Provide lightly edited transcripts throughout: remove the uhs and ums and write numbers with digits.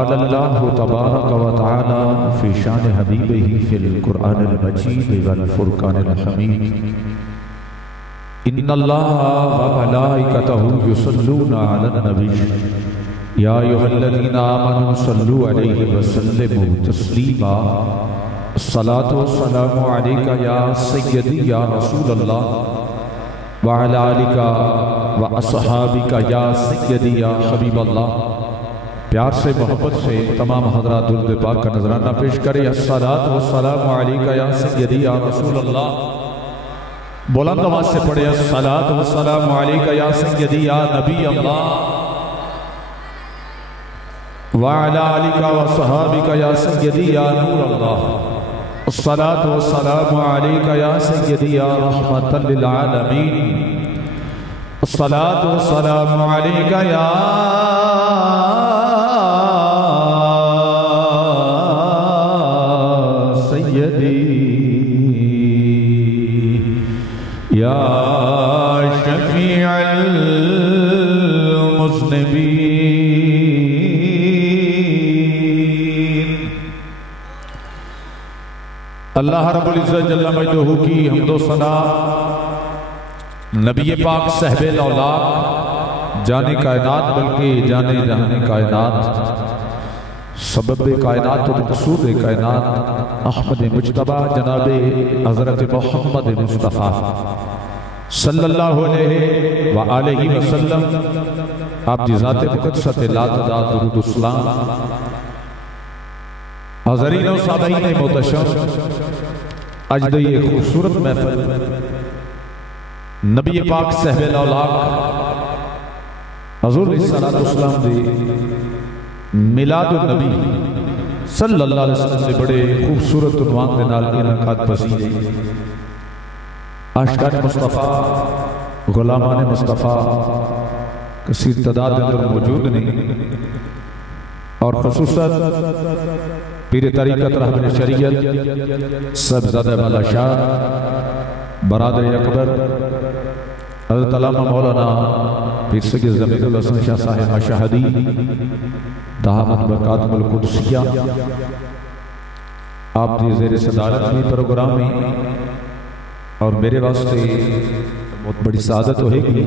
قال اللہ تبارک و تعالی فی شان حبیبہ فی القرآن المجید والفرقان الحمید ان اللہ و ملائکتہ یصلون علی النبی یا ایھا الذین آمنوا صلوا علیہ وسلموا تسلیما الصلاۃ والسلام علیک یا سیدی یا رسول اللہ وعلی آلک و اصحابک یا سیدی یا حبیب اللہ۔ پیار سے محبت سے تمام حضرات درود پاک کا نذرانہ پیش کریں۔ الصلاۃ والسلام علیک یا سیدی یا رسول اللہ، بلند آواز سے پڑھیں۔ الصلاۃ والسلام علیک یا سیدی یا نبی اللہ وعلی آلک و صحابک یا سیدی یا نور اللہ۔ الصلاۃ والسلام علیک یا سیدی یا رحمۃ للعالمین۔ الصلاۃ والسلام علیک یا یا شفیع المذنبین۔ اللہ رب العزت جل مجدہ کی حمد و ثنا نبی پاک صاحب الاولاق جانے کائنات بلکہ جانے جہانے کائنات سبب کائنات و مقصود کائنات احمد مجتبہ جناب حضرت محمد مصطفیٰ صلی اللہ علیہ وآلہ وسلم آپ دی ذات مقدسہ لا تعداد درود السلام حضرین و صابعین محتشم اجد یہ خوبصورت محفل نبی پاک صاحب الاولاق حضور صلی اللہ علیہ وسلم دی میلاد النبی صلی اللہ علیہ وسلم سے بڑے خوبصورت عنوان دے نال انعقاد پذیر عاشقان مصطفیٰ غلامان مصطفیٰ کثیر تعداد اندر موجود نہیں، اور خصوصاً پیر طریقت رہبر شریعت صاحبزادہ مولا شاہ برادر اکبر حضرت علامہ مولانا پیر سید ضمیر الحسن شاہ صاحب مشاہدی دعوت برکات القدسیہ آپ دی زیر صدارت میں پروگرام میں، اور میرے واسطے بہت بڑی سعادت ہوئے گی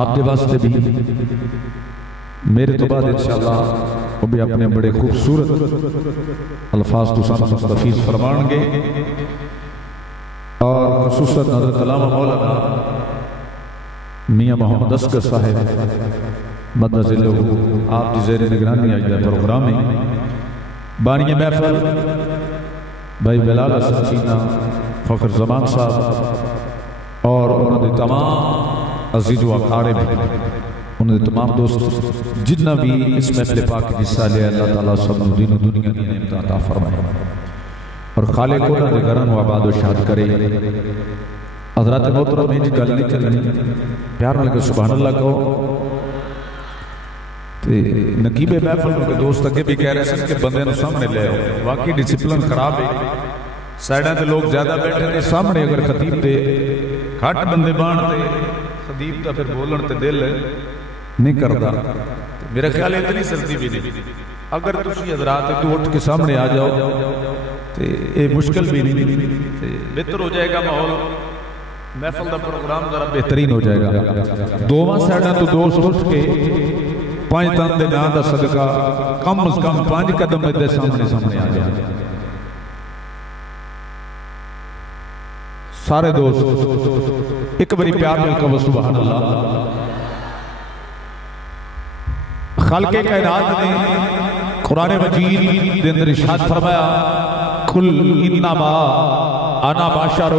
آپ دے واسطے بھی میرے تو بعد انشاءاللہ وہ بھی اپنے بڑے خوبصورت الفاظ تو سامنے مستفیض فرمان گے، اور خصوصاً حضرت علامہ مولانا میاں محمد اسکر صاحب مدنہ ذلہ آپ دی زیر نگرانی آئی ہے پروگرام میں بانی محفل بھائی بلال حسن چینہ فخر زمان صاحب اور انہوں نے تمام عزیز و اقارب انہوں نے تمام دوست جتنا بھی اس محفل پاک حصہ لے اللہ تعالیٰ سب دین و دنیا کی نعمت عطا فرمائے اور خالق انہوں نے گرن و آباد و شاد کرے۔ حضرات محترم میں جی گل نہیں چلنی، پیار میں لگے سبحان اللہ کہو۔ نقیب محفل کے دوست اگے بھی کہہ رہے ہیں کہ بندے نو سامنے لے ہو، واقعی ڈسپلن خراب ہے، سائیڈاں تے لوگ زیادہ بیٹھے تھے، سامنے اگر خطیب تے کھٹ بندے بان تے خطیب تا پھر بولن تے دل نہیں کردا، میرا خیال ہے اتنی سردی بھی نہیں، اگر تسی حضرات تو اٹھ کے سامنے آ جاؤ تے اے مشکل بھی نہیں، بہتر ہو جائے گا ماحول، محفل دا پروگرام ذرا بہترین ہو جائے گا۔ دوواں سائیڈاں تو دوست اٹھ کے پانچ تن دے نام دا صدقہ کم از کم 5 قدم دے سامنے آ جائے، سارے دوست ایک بری پیار مل کہو سبحان اللہ۔ خالق کائنات نے قرآن مجید دے اندر ارشاد فرمایا قل انما انا بشر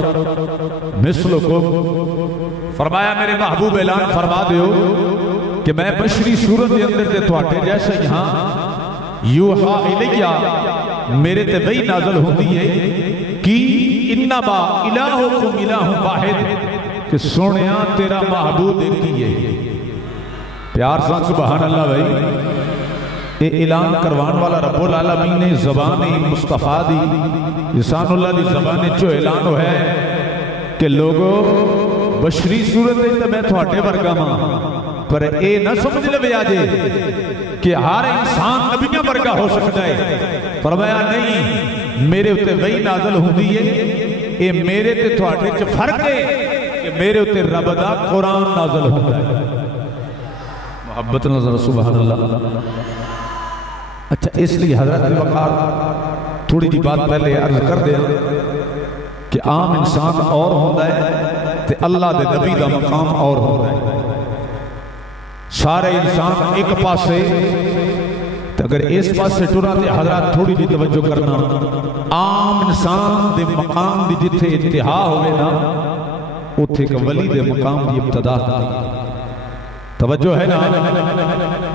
مثلکم، فرمایا میرے محبوب اعلان فرما دیو کہ میں بشری صورت دے اندر تے تواڈے جیسا یہاں یوحا الیہ میرے تے وحی نازل ہوندی ہے کہ انما الہکم الہ واحد، کہ سونیا تیرا معبود ایک ہی ہے۔ پیار سان سبحان اللہ بھائی، اے اعلان کروان والا رب العالمین نے زبان مصطفیٰ دی لسان اللہ دی زبان جو اعلان ہو ہے کہ لوگوں بشری صورت ہے تو میں تھوڑے ورگا ماں پر اے نہ سمجھ لے آجے کہ ہر انسان نبیوں ورگا ہو سکتا ہے. فرمایا نہیں، میرے اتے وہی نازل ہوندی ہے، اے میرے تے تھوڑے چ فرق ہے کہ میرے اتے رب دا قرآن نازل ہوتا ہے. محبت نظر سبحان اللہ. اچھا اس لیے حضرت وقار تھوڑی جی بات پہلے عرض کر دے کہ عام انسان اور ہوتا ہے تے اللہ دے نبی دا مقام اور ہوتا ہے. سارے انسان ایک پاسے، اگر اس پاسے ٹورا تے حضرات تھوڑی جی توجہ کرنا، عام انسان دے مقام دی جتھے انتہا ہوئے نا اتھے کہ ولی دے مقام دی ابتدا ہے. توجہ ہے نا،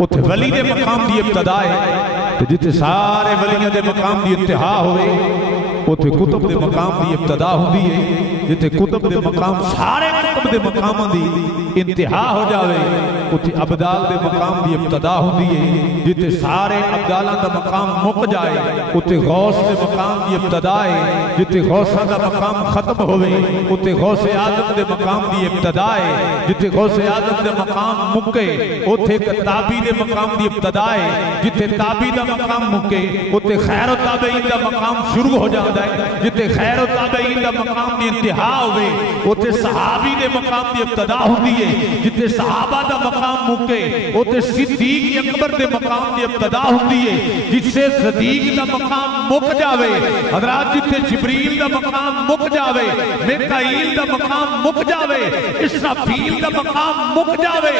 اتھے ولی دے مقام دی ابتدا ہے، جتھے سارے ولیوں دے مقام دی انتہا ہوئے اتھے کتب دے مقام دی ابتدا ہوندی ہے. جتھے کتب دے مقام سارے کتب دے مقام دی انتہا ہو جاوے اتھے ابدال دے مقام دی ابتدا ہوندی ہے. جتھے سارے ابدالاں دا مقام مک جائے اتھے غوث دے مقام دی ابتدا ہے. جتھے غوثاں دا مقام ختم ہوئے اتھے غوث اعظم دے مقام دی ابتدا ہے. جتھے غوث اعظم دے مقام مکے اتھے تابعی دے مقام دی ابتدا ہے. جتھے تابعی دا مقام مکے اتھے خیر و تابعین دا مقام شروع ہو جاتا ہے. جتھے خیر و تابعین دا مقام دی انتہا ہوئے اتھے صحابی دے مقام دی ابتدا ہوندی ہے. جتھے صحابہ دا مقام مکے اتھے صدیق اکبر دے مقام دی ابتدا ہوندی ہے. جسے صدیق دا مقام مک جاوے حضرات، جتھے جبریل دا مقام مک جاوے، میکائیل دا مقام مک جاوے، اسرافیل دا مقام مک جاوے،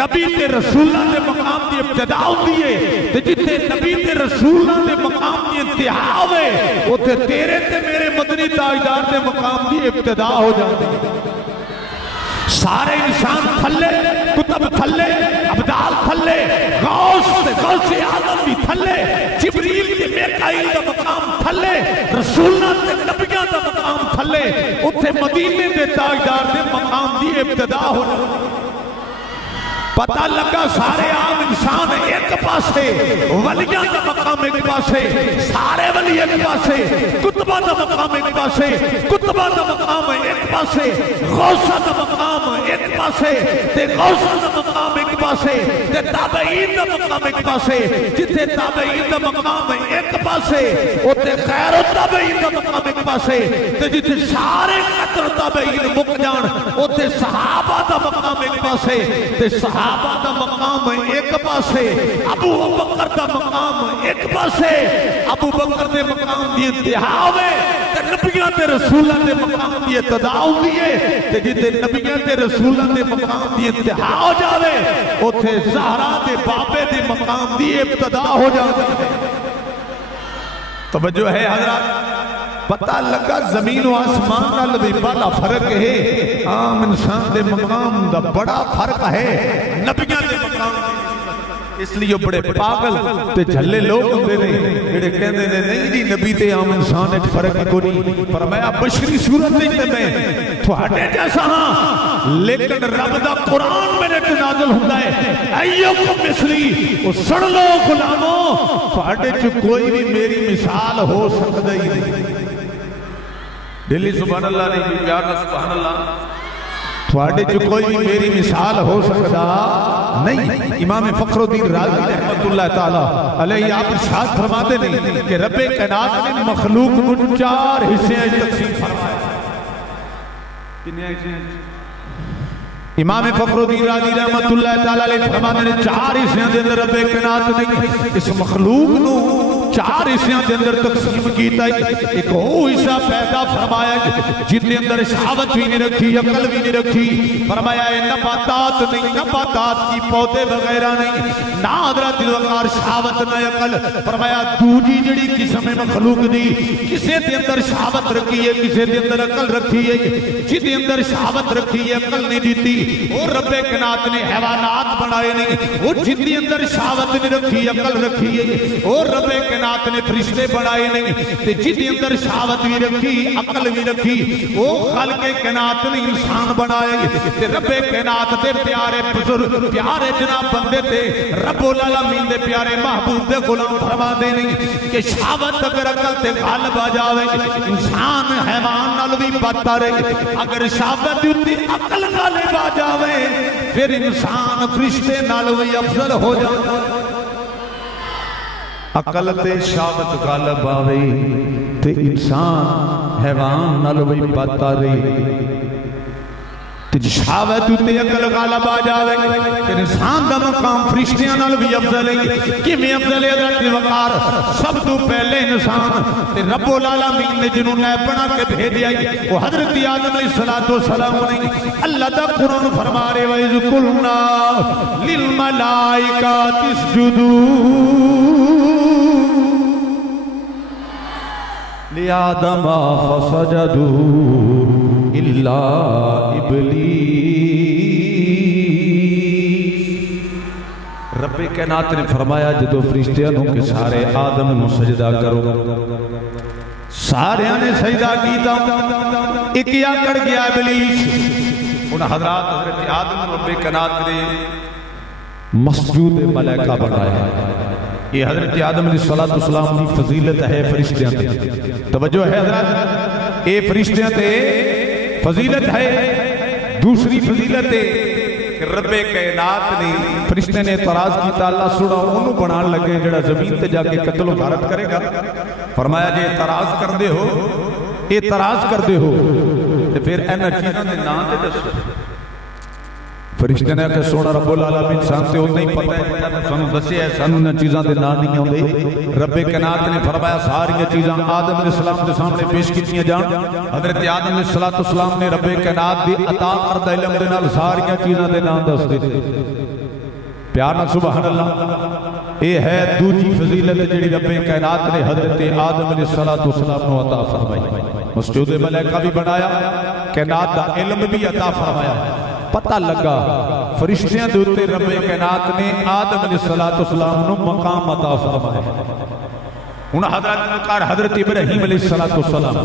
نبی تے رسولہ دے مقام دی ابتدا ہوندی ہے. جتھے نبی تے رسولہ دے مقام دی انتہا ہوئے اتھے تیرے تے میرے مدنی تاجدار دے مقام دی ابتدا ہو جاتی ہے. سارے انسان تھلے، کتب تھلے، ابدال تھلے، غوث اعظم بھی تھلے، جبریل کے میکائیل دا مقام تھلے، رسولہ تے نبیوں دا مقام تھلے، اتھے مدینے دے تاجدار دے مقام دی ابتدا ہو جاتی. پتہ لگا سارے عام انسان ایک پاسے، ولیاں دا مقام ایک پاسے، سارے ولی ایک پاسے، کتبہ دا مقام ایک پاسے، کتبہ دا مقام ایک پاسے، غوثہ دا مقام ایک پاسے، تے غوثہ دا مقام ایک پاسے، تے تابعین دا مقام ایک پاسے. جتھے تابعین دا مقام ایک پاسے اتھے خیر و تابعین دا مقام ایک پاسے، تے جتھے سارے قطر تابعین مک جان اتھے صحابہ دا مقام ایک پاسے، تے صحابہ دا مقام ایک پاسے، ابو بکر دا مقام ایک پاسے. ابو بکر دے مقام دی انتہا ہوئے تے نبیوں تے رسولہ دے مقام دی ابتدا ہوندی ہے. تے جتے نبیوں تے رسولہ دے مقام دی انتہا ہو جاوے اتھے زہرا دے بابے دے مقام دی ابتدا ہو جاوے. توجہ ہے حضرات، پتہ لگا زمین و آسمان کا لبی بڑا فرق ہے. عام انسان دے مقام دا بڑا فرق ہے نبیوں دے مقام. اس لیے بڑے پاگل تے جھلے لوگ ہوندے نے جڑے کہندے نے نہیں جی نبی تے عام انسان وچ فرق کوئی نہیں. فرمایا بشری صورت وچ تے میں تھوڑے جیسا ہاں، لیکن رب دا قرآن میرے تے نازل ہوندا ہے. ایوکم مثلی، او سن لو غلاموں، تھوڑے چ کوئی بھی میری مثال ہو سکدا ہی نہیں. دلی سبحان اللہ نہیں، پیار سبحان اللہ. تھوڑے جو کوئی بھی میری مثال ہو سکتا نہیں. امام فخر الدین رازی رحمت اللہ تعالیٰ علیہ آپ ارشاد فرماتے نہیں کہ رب کائنات نے مخلوق کو 4 حصے تقسیم فرمایا. کتنے حصے ہیں؟ امام فخر الدین رازی رحمت اللہ تعالیٰ علیہ فرماتے ہیں 4 حصے دے اندر رب کائنات نے اس مخلوق نو 4 حصے دے اندر تقسیم کیتا ہے. ایک وہ حصہ پیدا فرمایا جن دے اندر شہوت بھی نہیں رکھی، عقل بھی نہیں رکھی. فرمایا ہے نباتات نہیں، نباتات کی پودے وغیرہ نہیں، نہ حضرت وقار شہوت نہ عقل. فرمایا دوجی جڑی قسم مخلوق دی کسے دے اندر شہوت رکھی ہے، کسے دے اندر عقل رکھی ہے. جن دے اندر شہوت رکھی ہے عقل نہیں دیتی اور رب کائنات نے حیوانات بنائے نہیں. وہ جن دے اندر شہوت نہیں رکھی عقل رکھی ہے اور رب کائنات نے فرشتے بنائے نہیں تے جدی اندر شہوت بھی رکھی عقل بھی رکھی وہ خلق کائنات نے انسان بنائے تے رب کائنات دے پیارے بزرگ پیارے جناب بندے تے رب العالمین دے پیارے محبوب دے غلام فرما دے نہیں کہ شہوت اگر عقل تے غالب آ جاوے انسان حیوان نال بھی بدتر ہے اگر شہوت تے عقل غالب آ جاوے پھر انسان فرشتے نال بھی افضل ہو جاتا عقل تے شہوت غالب آوے تے انسان حیوان نال بھی بدتر ہے تے شہوت تے عقل غالب آ جاوے تے انسان دا مقام فرشتیاں نال بھی افضل ہے کیویں افضل ہے حضرت وقار سب تو پہلے انسان تے رب العالمین نے جنہوں نے بنا کے بھیجیا وہ حضرت آدم علیہ السلام نے اللہ دا قرآن فرما رہے وَإِذْ قُلْنَا لِلْمَلَائِكَةِ اسْجُدُوا لِآدَمَ فَسَجَدُوا إِلَّا إِبْلِيسَ رب کائنات نے فرمایا جدو فرشتیاں کہ سارے آدم نو سجدہ کرو سارے نے سجدہ کیتا ایک آکڑ گیا ابلیس ان حضرات حضرت آدم رب کائنات نے مسجود ملائکہ بنایا یہ حضرت آدم علیہ السلام کی فضیلت ہے فرشتیاں تے توجہ ہے حضرات اے فرشتیاں تے فضیلت ہے دوسری فضیلت ہے کہ رب کائنات نے فرشتے نے اعتراض کیتا اللہ سوڑا انہوں بنان لگے جڑا زمین تے جا کے قتل و غارت کرے گا فرمایا جے اعتراض کر دے ہو تو پھر اینا چیزاں دے نام دے دسو فرشتے نے کہ سونا رب العالمین انسان سے ہوتا ہی پتہ ہے سانو دسیا ہے سانو نہ چیزاں دے نام نہیں ہوندے رب کائنات نے فرمایا ساری چیزاں آدم علیہ السلام کے سامنے پیش کیتیاں جان حضرت آدم علیہ السلام نے رب کائنات دی عطا کردہ علم دے نال ساری چیزاں دے نام دس دیتے پیار نہ سبحان اللہ اے ہے دوجی فضیلت جڑی رب کائنات نے حضرت آدم علیہ السلام نے عطا فرمائی مسجود ملائکہ بھی بنایا کائنات دا علم بھی عطا فرمایا پتہ لگا فرشتیاں دوتے رب کائنات نے آدم علیہ السلام نو مقام عطا فرمایا انہاں حضرت ابراہیم علیہ السلام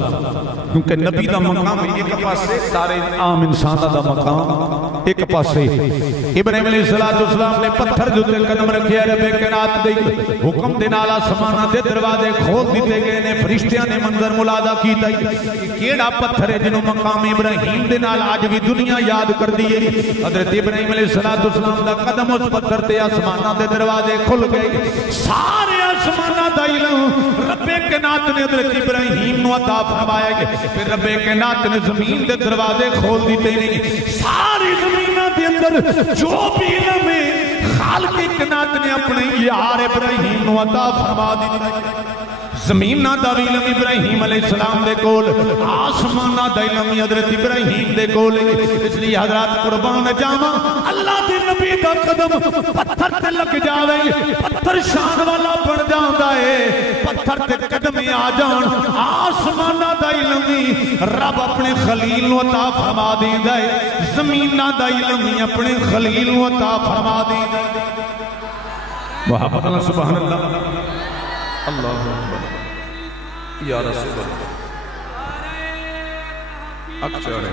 کیونکہ نبی دا مقام ایک پاسے سارے عام انسان دا مقام ایک پاسے ابراہیم علیہ السلام نے پتھر دوتے قدم رکھے رب کائنات دے حکم دے نالا سمانہ دے دروازے کھول دیتے گئے نے فرشتیاں نے منظر ملادہ کیتا کہ کیڑا پتھر ہے جنہوں مقام ابراہیم دے نال آج بھی دنیا یاد کر دیئے حضرت ابراہیم علیہ السلام دا قدم اس پتھر تے آسمانہ دے دروازے کھل گئے سارے آسمانہ دا علم رب کائنات نے حضرت ابراہیم نو عطا فرمایا گیا پھر رب کائنات نے زمین دے دروازے کھول دیتے نہیں ساری زمینہ دے اندر جو بھی علم ہے خالق کائنات نے اپنے یار ابراہیم نو عطا فرما دیتا زمینہ دا علم ابراہیم علیہ السلام دے کول آسمانہ دا علم حضرت ابراہیم دے کول اس لیے حضرات قربان جاما اللہ دے نبی دا قدم پتھر تے لگ جاوے پتھر شان والا بن جاندا ہے پتھر تے قدم آ جان آسمانہ دا علم رب اپنے خلیل نو عطا فرما دیندا ہے زمینہ دا علم اپنے خلیل نو عطا فرما دیندا ہے محبت اللہ سبحان اللہ اللہ اکبر یا رسول اللہ اکچر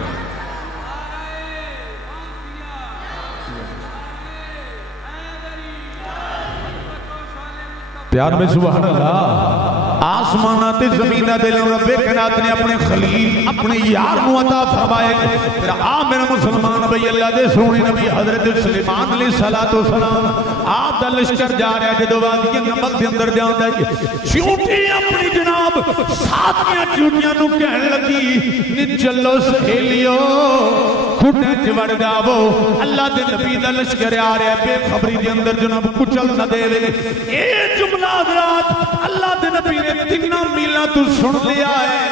پیار میں سبحان اللہ آسمانہ تے زمینہ دے لیں رب کائنات نے اپنے خلیل اپنے یار نو عطا فرمائے پھر میرا مسلمان بھئی اللہ دے سونے نبی حضرت سلیمان علیہ السلام آپ دا لشکر جا رہا ہے جدو وادی نمل دے اندر جاندہ ہے چونٹی اپنی جناب ساتھیاں چونٹیاں نو کہنے لگی نی چلو سہیلیو کھٹے چوڑ جاو اللہ دے نبی دا لشکر آ رہا ہے بے خبری دے اندر جناب کچل نہ دے دے اے جملہ حضرات اللہ دے نبی نے تینہ میلہ تو سن لیا ہے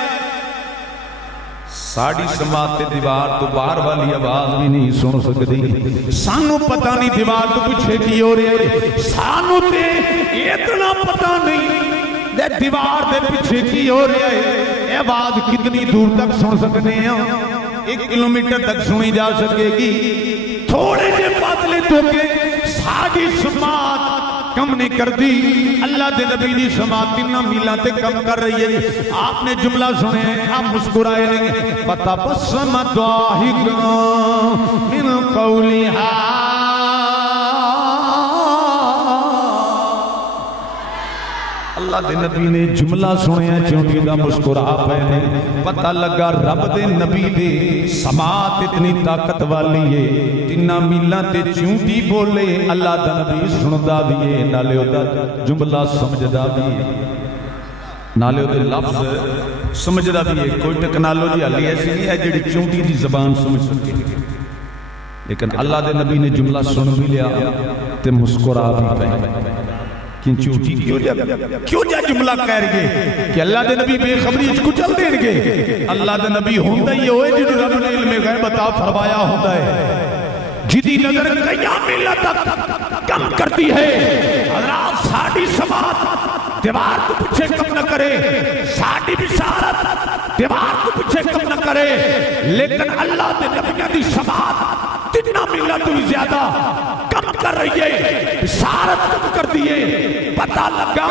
ساڑی سماعت دیوار تو باہر والی آواز بھی نہیں سن سکتی سانو پتہ نہیں دیوار تو پچھے کی ہو رہے ہیں سانو تے اتنا پتہ نہیں دے دیوار دے پچھے کی ہو رہے ہیں آواز کتنی دور تک سن سکتے ہیں 1 کلومیٹر تک سنی جا سکے گی تھوڑے جے فاصلے تو کے ساڑی سماعت کم نہیں کر دی اللہ دے نبی دی سماعت 3 میلاں تے کم کر رہی ہے آپ نے جملہ سنے آپ مسکرائے نہیں فتبسم ضاحکا من قولها اللہ دے نبی نے جملہ سنیا چونٹی دا مسکرا پے نے پتہ لگا رب دے نبی دے سماعت اتنی طاقت والی ہے 3 میلاں تے چونٹی بولے اللہ دا نبی سندا بھی ہے نالے او دا جملہ سمجھدا بھی ہے نالے او دے لفظ سمجھدا بھی ہے کوئی ٹیکنالوجی حالی ایسی نہیں ہے جڑی چونٹی دی زبان سمجھ سکے لیکن اللہ دے نبی نے جملہ سن بھی لیا تے مسکرا بھی پے کیوں چوٹی کیوں جا جملہ کہہ رہے کہ اللہ دے نبی بے خبری اچھ کچل دیں گے اللہ دے نبی ہوندہ یہ ہوئے جنہوں رب نے علم غیب عطا فرمایا ہوندہ ہے جدی نظر قیام اللہ تک کم کرتی ہے حضرات ساڑھی سماعت دیوار کو پچھے کم نہ کرے ساڑھی بشارت دیوار کو پچھے کم نہ کرے لیکن اللہ دے نبی دی سماعت 3 میلاں تو زیادہ کم کر رہی ہے بشارت کم کر دیئے پتہ لگا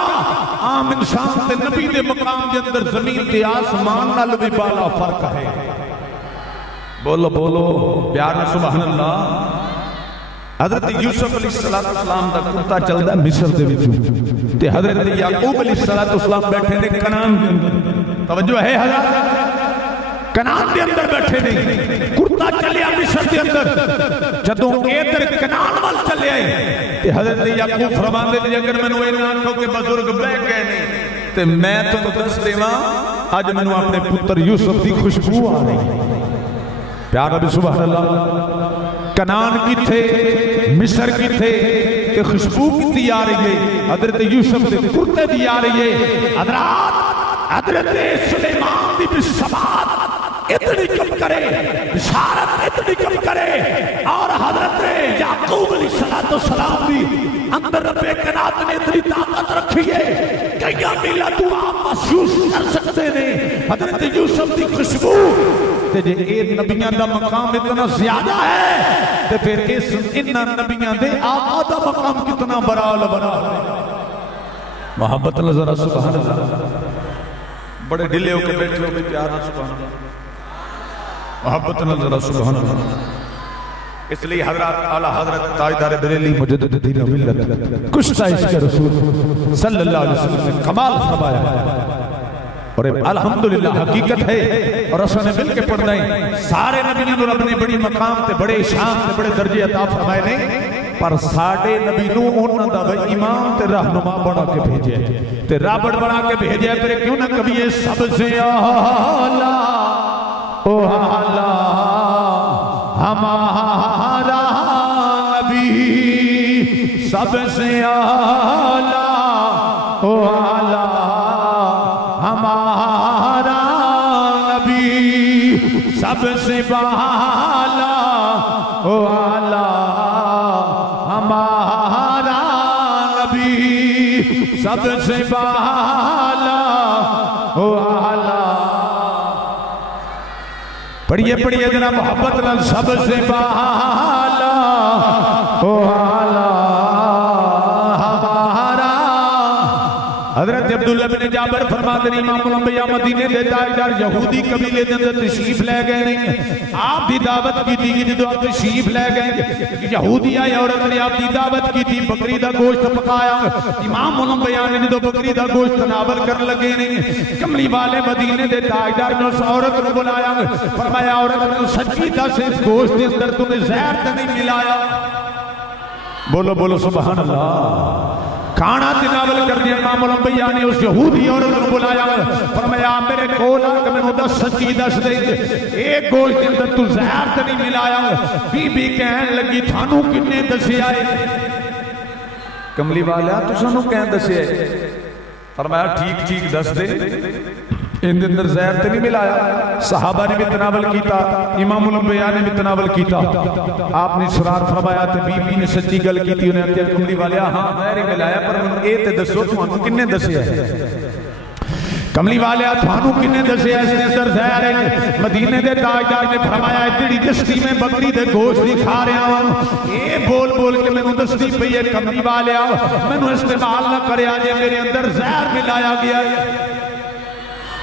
عام انسان تے نبی دے مقام دے اندر زمین تے آسمان نال بھی بالا فرق ہے بولو بولو پیار سبحان اللہ حضرت یوسف علیہ السلام دا کتا چل دا مصر دے وچوں تے حضرت یعقوب علیہ السلام بیٹھے نے کنان دے اندر توجہ ہے حضرت کنان دے اندر بیٹھے نہیں کرتا چلے مصر دے اندر جدوں ادھر کنان وال چلے آئے تے حضرت یعقوب فرماندے نے اگر مینوں اے نہ کہو کہ بزرگ بہ گئے نہیں تے میں تانوں دس دیواں اج مینوں اپنے پتر یوسف دی خوشبو آ رہی پیار نبی سبحان اللہ کنان کتھے مصر کتھے تے خوشبو کتھی آ رہی ہے حضرت یوسف دے کرتے دی آ رہی ہے حضرت سلیمان دی بسمات اتنی کم کرے بشارت اتنی کم کرے اور حضرت یعقوب علیہ السلام بھی اندر رب کائنات نے اتنی طاقت رکھی ہے کیا میلہ تو آپ محسوس کر سکتے ہیں حضرت یوسف دی خوشبو تے جے اے نبیان دا مقام اتنا زیادہ ہے تے پھر انہاں نبیان دے آقا دا مقام کتنا بڑا ہے محبت اللہ ذرا سبحان اللہ بڑے ڈھلے ہو کے بیٹھے ہو بھی پیار سبحان اللہ محبت اللہ ذرا سبحان اللہ اس لئے حضرات اعلی حضرت تاجدار بریلی مجدد دین و ملت کشتہ عشق رسول صلی اللہ علیہ وسلم نے کمال فرمایا اور الحمدللہ حقیقت ہے اور رسول نے مل کے پڑھنا ہے سارے نبیوں نے رب نے بڑی مقام تے بڑے شان تے بڑے درجے عطا فرمائے نہیں پر ساڑھے نبی نو انہاں دا امام تے رہنما بنا کے بھیجے تے رابڑ بنا کے بھیجے پھر کیوں نہ کبھی یہ سب سے آلہ او آلہ ہمارا نبی سب سے آلہ او آلہ ہمارا نبی سب سے بالا او آلہ ہمارا نبی سب سے بالا او آلہ پڑھئے پڑھئے جناب محبت لن سب سے بالا او آلہ ہمارا حضرت عبداللہ بن جابر فرماتے ہیں امام الانبیاء مدینے دے تاجدار یہودی قبیلے دے اندر تشریف لے گئے نہیں آپ دی دعوت کی تھی جدو آپ تشریف لے گئے یہودی آئے عورت نے آپ دی دعوت کی تھی بکری دا گوشت پکایا امام الانبیاء نے جدو بکری دا گوشت ناول کر لگے نہیں کملی والے مدینے دے تاجدار نے اس عورت نے بلایا فرمایا عورت نے سچی دا سے اس گوشت دے اندر تمہیں زہر تے نہیں ملایا بولو بولو سبحان اللہ کھانا تناول کر دیا امام الانبیاء نے اس یہودی عورت کو بلایا فرمایا میرے کول آ کہ میں نے دس سچی دس دے ایک گوشت کے اندر تو زہر تے نہیں ملایا بی کہن لگی تھانو کنے دسے آئے کملی والا تو سانو کہن دسے آئے فرمایا ٹھیک ٹھیک دس دے ان اندر زہر تے نہیں ملایا صحابہ نے بھی تناول کیتا امام الانبیاء نے بھی تناول کیتا آپ نے سرار فرمایا تے بی بی نے سچی گل کیتی انہیں کہا کملی والیا ہاں زہر ہی ملایا پر اے تے دسو تو ہم کنے دسے ہے کملی والے تھانوں کنے دسے اس نے اندر زہر ہے؟ مدینے دے تاجدار نے فرمایا جڑی دستی میں بکری دے گوشت دی کھا رہا ہوں اے بول بول کے مینوں دستی پئی ہے کملی والے مینوں استعمال نہ کریا جے میرے اندر زہر ملایا گیا ہے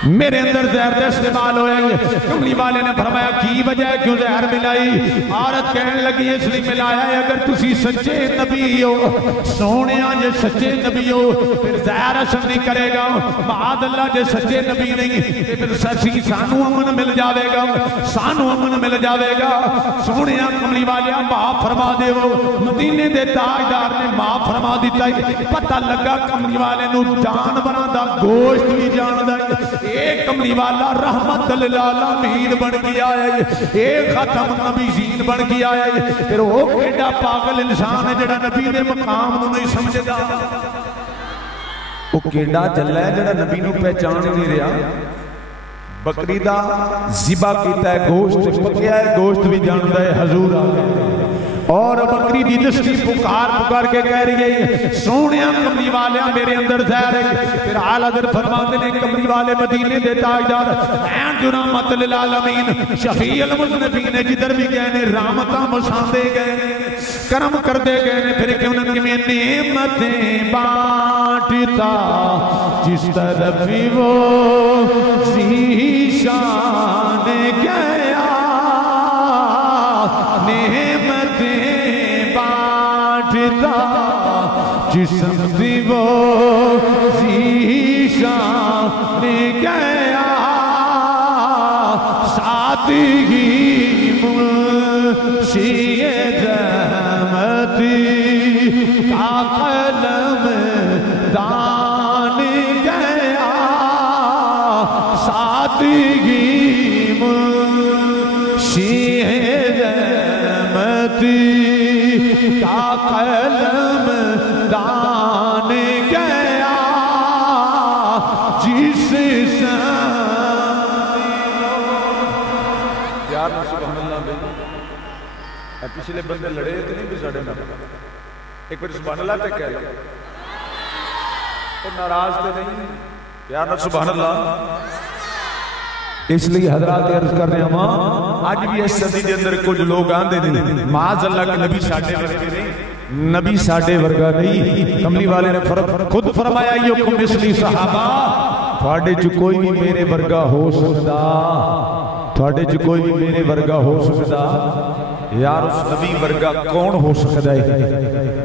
میرے اندر زہر دے استعمال ہوئے گے کملی والے نے فرمایا کی وجہ ہے کیوں زہر ملائی عورت کہنے لگی اس لیے ملایا ہے اگر تسی سچے نبی ہو سونیا جے سچے نبی ہو پھر زہر اثر نہیں کرے گا معاذ اللہ جے سچے نبی نہیں پھر سچی سانو امن مل جاوے گا سانو امن مل جاوے گا سونیا کملی والے معاف فرما دے وہ مدینے دے تاجدار نے معاف فرما دیتا ہے پتہ لگا کملی والے نو جانوراں دا گوشت بھی جاندا ہے ایک کملی والا رحمت للعالمین بن گیا ہے ایک ختم نبیین بن گیا ہے پھر وہ کیڑا پاگل انسان ہے جڑا نبی دے مقام نو نہیں سمجھدا وہ کیڑا جلا ہے جڑا نبی نو پہچان نہیں رہا بکری دا ذبح کیتا ہے گوشت پکیا ہے گوشت بھی جاندا ہے حضور آ گئے اور بکری دی دستی پکار کے کہہ رہی ہے سونیا کملی والے میرے اندر زہر ہے پھر آل حضرت فرماتے ہیں کملی والے مدینے دے تاجدار این جو رحمت للعالمین شفیع المذنبین جدھر بھی گئے نے رحمتاں مساندے گئے کرم کر دے گئے نے پھر کہ انہوں نے نعمتیں بانٹتا جس طرف وہ ذیشان گیا جسم بھی وہ ذیشان گیا سادگی منشی رحمتی کا قلم دان گیا سادگی منشی رحمتی کا قلم دان گیا جس یار سبحان اللہ بھائی پچھلے بندے لڑے تھے نہیں بھی ساڑھے نہ ایک بار سبحان اللہ تے کہہ لیں تو ناراض تے نہیں یار سبحان اللہ اس لیے حضرات عرض کر رہے ہیں ماں آج بھی اس صدی کے اندر کچھ لوگ آندے نہیں معاذ اللہ کے نبی ساڑھے ورگے نہیں نبی ساڑھے ورگا نہیں کملی والے نے خود فرمایا یوکم مثلی صحابہ تھوڑے جو کوئی بھی میرے ورگا ہو سکتا تھوڑے جو کوئی بھی میرے ورگا ہو سکتا یار اس نبی ورگا کون ہو سکتا ہے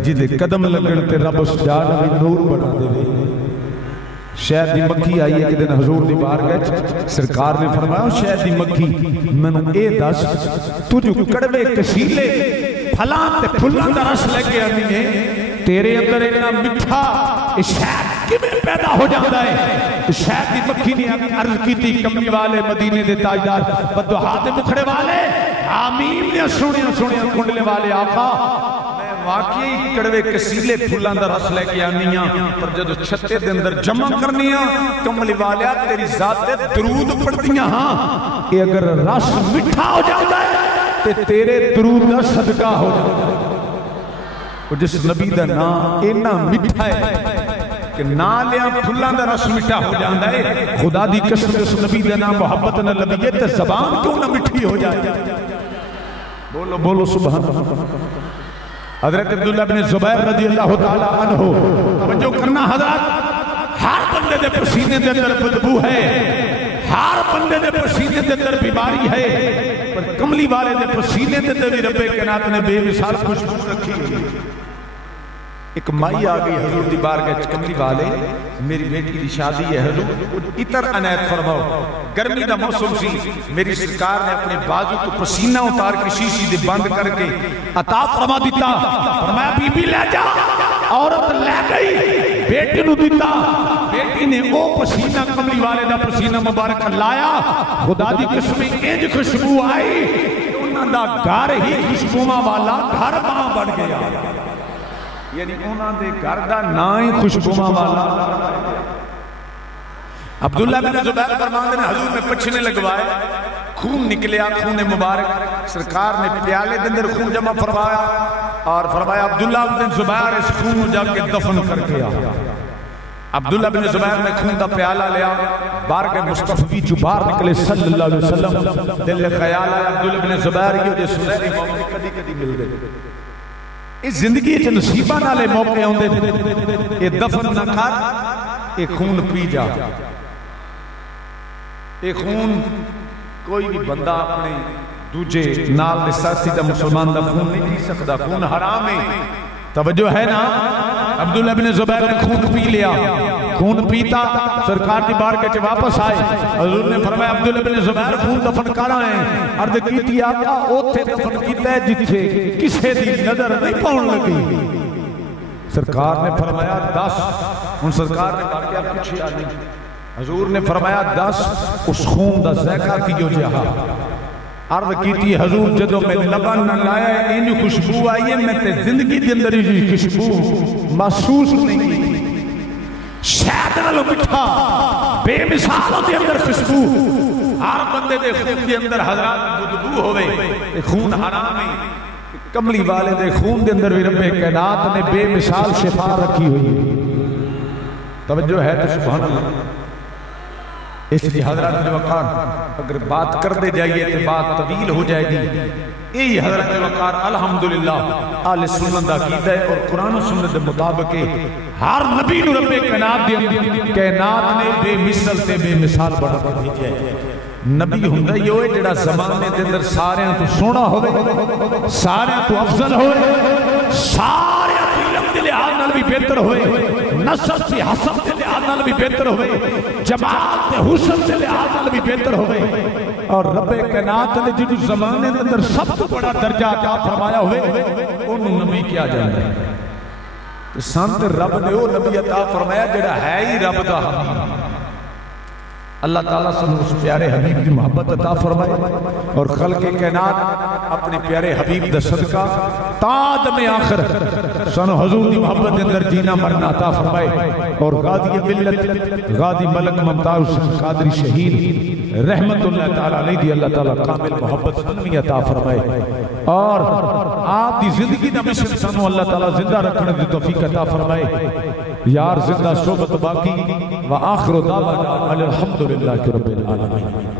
جدے قدم لگن تے رب اس جان میں نور بنا دے شہد دی مکھی آئی ہے کہ دن حضور دی بارگاہ سرکار نے فرمایا شہد دی مکھی میں نے اے دس تجھو کڑوے کسیلے پھلان تے پھلان دا رس لے کے آنی ہے تیرے اندر اتنا مٹھا شہد کمیں پیدا ہو جاتا ہے شہد دی مکھی نے عرض کی تھی کملی والے مدینے دے تاجدار بدوہا دے مکھڑے والے آمین نے سنیا کنڈلے والے آقا واقعی کڑوے کسیلے پھولان دا رس لے کے آنیاں پر جدو چھتے دے اندر جمع کرنیاں کملی والیا تیری ذات درود پڑھتیاں ہاں اے اگر رس مٹھا ہو جاتا ہے تے تیرے درود دا صدقہ ہو جاتا ہے اور جس نبی دا نام اینا مٹھا ہے کہ نالیاں پھولان دا رس مٹھا ہو جاتا ہے خدا دی قسم اس نبی دا نام محبت نہ لبیت زبان کیوں نہ مٹھی ہو جائے بولو سبحان اللہ حضرت عبداللہ بن زبیر رضی اللہ تعالیٰ عنہ توجہ کرنا حضرت ہر بندے دے پسینے دے اندر بدبو ہے ہر بندے دے پسینے دے اندر بیماری ہے پر کملی والے دے پسینے دے اندر بھی رب کائنات نے بے مثال خوشبو رکھی ہوئی ایک مائی آگئی حضور دی بارگاہ کملی والے میری بیٹی دی شادی ہے حضور اتر عنایت فرماؤ گرمی دا موسم سی میری سرکار نے اپنے بازو تو پسینہ اتار کے شیشی دے بند کر کے عطا فرما دیتا فرمایا بی بی لے جا عورت لے گئی بیٹی نو دیتا بیٹی نے او پسینہ کملی والے دا پسینہ مبارک لایا خدا دی قسم انج خوشبو آئی انہاں دا گھر ہی خوشبواں والا گھر ماں بن گیا یعنی انہاں دے گھر دا نا ہی خوشبواں والا عبداللہ بن زبیر فرماتے ہیں حضور میں پچھنے لگوائے خون نکلیا خون مبارک سرکار نے پیالے دے اندر خون جمع فرمایا اور فرمایا عبداللہ بن زبیر اس خون جا کے دفن کر کے آیا عبداللہ بن زبیر نے خون دا پیالہ لیا، بارگاہ مصطفی جو باہر نکلے صلی اللہ علیہ وسلم، دل خیال ہے عبداللہ بن زبیر یہ جو سنہری موقع کدی کدی مل گئے، اس زندگی چ نصیبہ نالے موقع ہوندے اے دفن نہ کر، اے خون پی جا، اے خون کوئی بھی بندہ اپنے دوجے نال دے ساتھی دا مسلمان دا خون نہیں پی سکتا، خون حرام ہے۔ توجہ ہے نا، عبداللہ بن زبیر نے خون پی لیا، خون پیتا سرکار دی بارگاہ چ واپس آئے، حضور نے فرمایا عبداللہ بن زبیر خون دفن کر آئے ہیں، عرض کیتی آقا اوتھے دفن کیتا ہے جتھے کسے دی نظر نہیں پاؤن لگی۔ سرکار نے فرمایا 10، ان سرکار نے واقعہ پوچھا نہیں، حضور نے فرمایا 10 اس خون دا ذائقہ کیو جہا۔ عرض کیتی حضور جدو میں لبن نہ لایا ہے انہی خوشبو آئی ہے، میں تے زندگی دے اندر ہی خوشبو محسوس نہیں کی، شاید نہ مٹھا بے مثال دے اندر خوشبو، ہر بندے دے خون دے اندر حضرات بدبو ہوئے، خون حرام ہے، کملی والے دے خون دے اندر بھی رب کائنات نے بے مثال شفا رکھی ہوئی ہے۔ توجہ ہے تو سبحان اللہ۔ اس لیے حضرت وقار اگر بات کر دے جائیے تو بات طویل ہو جائے گی، یہی حضرت وقار الحمدللہ اہل سنت دا عقیدہ ہے اور قرآن و سنت دے مطابق ہر نبی نو رب کائنات نے بے مثل تے بے مثال بڑھا کے بھیجا ہے۔ نبی ہوندا ہی ہوئے جڑا زمانے دے اندر ساریاں تو سونا ہوئے، ساریاں تو افضل ہوئے، ساریاں تو علم دے لحاظ نال بھی بہتر ہوئے، نسب سے حسب دے لحاظ نال بھی بہتر ہوئے، جماعت دے حسن دے لحاظ نال بھی بہتر ہوئے، اور رب کائنات نے جدو زمانے دے اندر سب تو بڑا درجہ عطا فرمایا ہوئے انہوں نبی کیا جاندے ہیں۔ سانتے رب نے وہ نبی عطا فرمایا جڑا ہے ہی رب دا حبیب، اللہ تعالیٰ سے اس پیارے حبیب کی محبت عطا فرمائے اور خلق کائنات اپنے پیارے حبیب دا صدقہ تادم آخر سنو حضور کی محبت اندر جینا مرنا عطا فرمائے اور غادی ملت غادی ملک ممتاز حسین قادری شہید رحمت اللہ تعالیٰ علیہ دی اللہ تعالیٰ کامل محبت سنمی عطا فرمائے اور آپ دی زندگی دا مشن سنو اللہ تعالیٰ زندہ رکھنے دی توفیق عطا فرمائے یار زندہ صحبت باقی وآخر دعوانا الحمدللہ رب العالمین۔